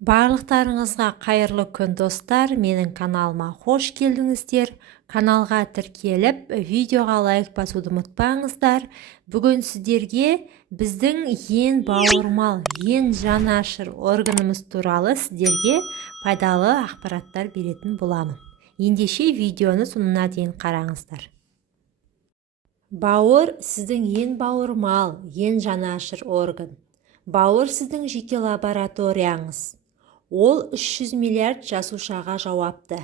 Барлықтарыңызға қайырлы күн достар, менің каналыма қош келдіңіздер. Каналға тіркеліп, видеоға лайк басуды ұмытпаңыздар. Бүгін сіздерге біздің ең бауырмал, ең жанашыр органымыз туралы сіздерге пайдалы ақпараттар беретін боламын. Ендеше видеоны соңына дейін қараңыздар. Бауыр сіздің ең бауырмал, ең жанашыр орган. Бауыр сіздің жеке лабораторияңыз. Ол 300 миллиард жасушаға жауапты.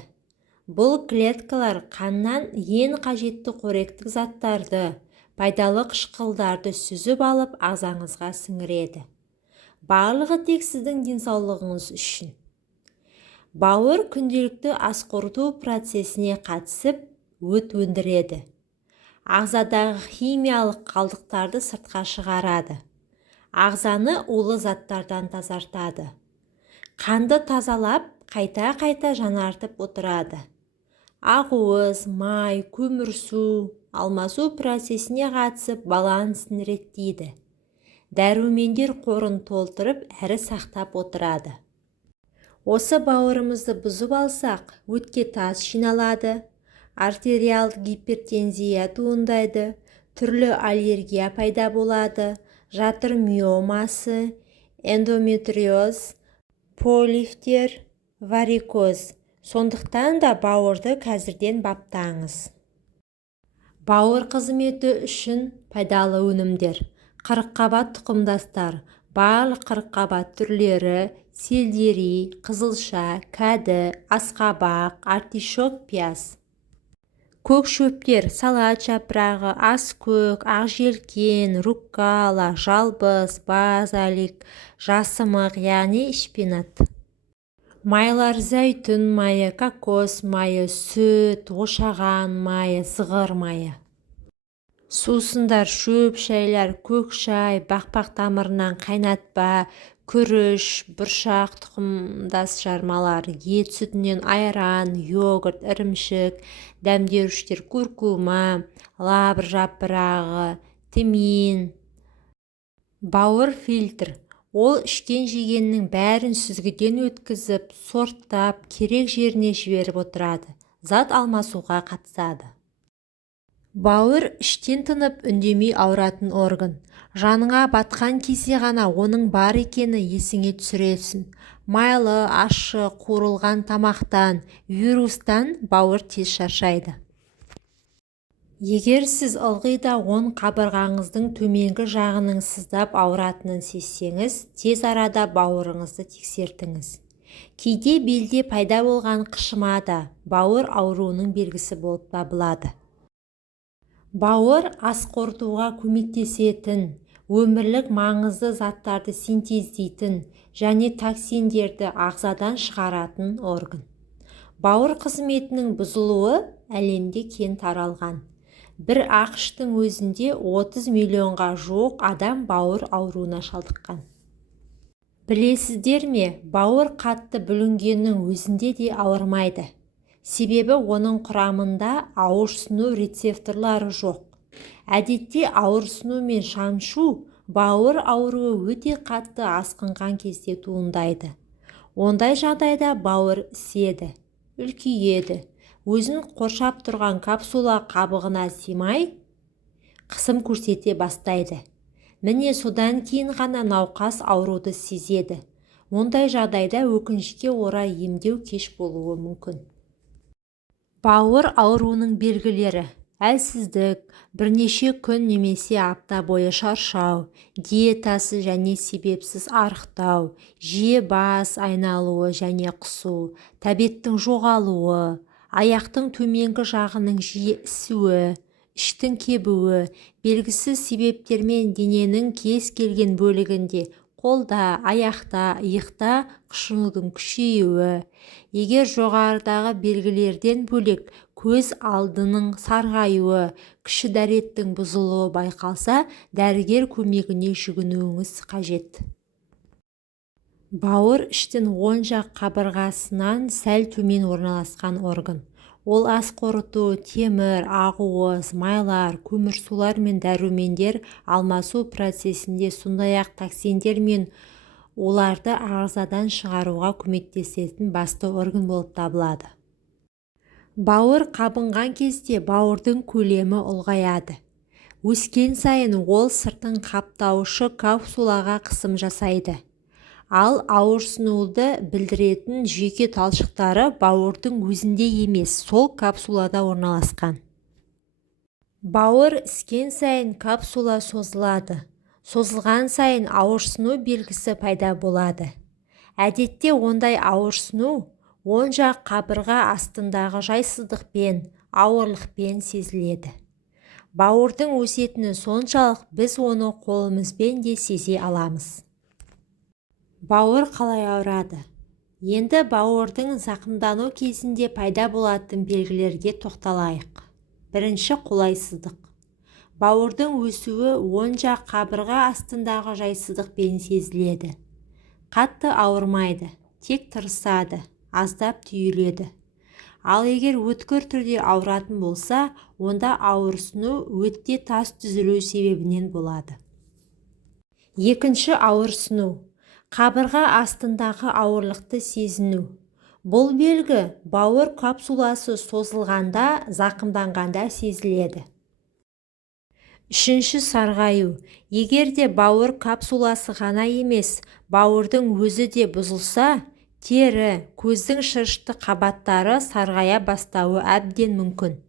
Бұл клеткалар қаннан ең қажетті қоректік заттарды, пайдалы қышқылдарды сүзіп алып ағзаңызға сіңіреді. Барлығы тек сіздің денсаулығыңыз үшін. Бауыр күнделікті ас қорыту процесіне қатысып, өт өндіреді. Ағзадағы химиялық қалдықтарды сыртқа шығарады. Ағзаны улы заттардан тазартады. Қанды тазалап, қайта-қайта жанартып отырады. Ақуыз, май, көмірсу, алмасу процесіне қатысып балансын реттейді. Дәрумендер қорын толтырып, әрі сақтап отырады. Осы бауырымызды бұзып алсақ, өтке тас жиналады, артериалды гипертензия туындайды, түрлі аллергия пайда болады, жатыр миомасы, эндометриоз, полифтер, варикоз. Сондықтан да бауырды қазірден баптаңыз. Бауыр қызметі үшін пайдалы өнімдер. Қырыққабат тұқымдастар, барлық қырыққабат түрлері, сельдерей, қызылша, кәді, асқабақ, артишок, пияз. Көк шөптер, салат жапырағы, аскөк, ақжелкен, руккола, жалбыз, базалик, жасымық, яғни шпинат. Майлар зәйтүн майы, кокос майы, сүт, ошаған майы, зығыр майы. Сусындар, шөп шайлар, көк шай, бақпақ тамырынан қайнатпа, күріш, бұршақ тұқымдас жармалар, ет сүтінен айран, йогурт, ірімшік, дәмдеушілер, куркума, лавр жапырағы, тмин. Бауыр фильтр. Ол ішкен жегеннің бәрін сүзгіден өткізіп, сорттап, керек жеріне жіберіп отырады. Зат алмасуға қатысады. Бауыр іштен тынып үндемей ауыратын орган. Жаныңа батқан кезде ғана оның бар екені есіңе түсіресің. Майлы, ащы, қуырылған тамақтан, вирустан бауыр тез шаршайды. Егер сіз ылғи да оң қабырғаңыздың төменгі жағының сыздап ауыратынын сезсеңіз, тез арада бауырыңызды тексертіңіз. Кейде белде пайда болған қышыма да бауыр ауруының белгісі болып табылады. Бауыр ас қорытуға көмектесетін, өмірлік маңызды заттарды синтездейтін және токсиндерді ағзадан шығаратын орган. Бауыр қызметінің бұзылуы әлемде кең таралған. Бір ақш-тың өзінде 30 миллионға жуық адам бауыр ауруына шалдыққан. Білесіздер ме, бауыр қатты бүлінгеннің өзінде де ауырмайды. Себебі оның құрамында ауырсыну рецепторлары жоқ. Әдетте ауырсыну мен шаншу бауыр ауруы өте қатты асқынған кезде туындайды. Ондай жағдайда бауыр іседі, үлкейеді. Өзін қоршап тұрған капсула қабығына симай, қысым көрсете бастайды. Міне содан кейін ғана науқас ауруды сезеді. Ондай жағдайда өкінішке орай емдеу кеш болуы мүмкін. Бауыр ауруының белгілері: әлсіздік, бірнеше күн немесе апта бойы шаршау, диетасы және себепсіз арықтау, жиі бас айналуы және құсу, тәбеттің жоғалуы, аяқтың төменгі жағының жиі ісуі, іштің кебуі, белгісіз себептермен дененің кез келген бөлігінде, қолда, аяқта, иықта қышынудың күшеюі. Егер жоғарыдағы белгілерден бөлек көз алдының сарғаюы, кіші дәреттің бұзылуы байқалса, дәрігер көмегіне жүгінуіңіз қажет. Бауыр іштің оң жақ қабырғасынан сәл төмен орналасқан орган. Ол ас қорыту, темір, ақуыз, майлар, көмірсулар мен дәрумендер алмасу процесінде, сондай-ақ токсиндер мен оларды ағзадан шығаруға көмектесетін басты орган болып табылады. Бауыр қабынған кезде бауырдың көлемі ұлғаяды. Өскен сайын ол сыртын қаптаушы капсулаға қысым жасайды. Ал ауырсынуды білдіретін жүйке талшықтары бауырдың өзінде емес, сол капсулада орналасқан. Бауыр іскен сайын капсула созылады. Созылған сайын ауырсыну белгісі пайда болады. Әдетте ондай ауырсыну оң жақ қабырға астындағы жайсыздықпен, ауырлықпен сезіледі. Бауырдың өсетіні соншалық біз оны қолымызбен де сезе аламыз. Бауыр қалай ауырады? Енді бауырдың зақымдану кезінде пайда болатын белгілерге тоқталайық. Бірінші, қолайсыздық. Бауырдың өсуі оң жақ қабырға астындағы жайсыздықпен сезіледі. Қатты ауырмайды, тек тырысады, аздап түйіледі. Ал егер өткір түрде ауыратын болса, онда ауырсыну өтте тас түзілу себебінен болады. Екінші, ауырсыну. Қабырға астындағы ауырлықты сезіну. Бұл белгі бауыр капсуласы созылғанда, зақымданғанда сезіледі. Үшінші, сарғаю. Егер де бауыр капсуласы ғана емес, бауырдың өзі де бұзылса, тері, көздің шырышты қабаттары сарғая бастауы әбден мүмкін.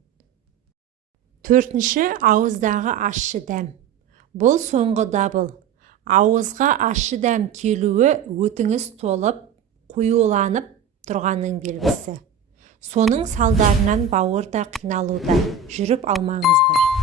Төртінші, ауыздағы ащы дәм. Бұл соңғы дабыл. Ауызға ащы дәм келуі өтіңіз толып, қоюланып тұрғанның белгісі. Соның салдарынан бауыр да қиналуда. Жүріп алмаңыздар.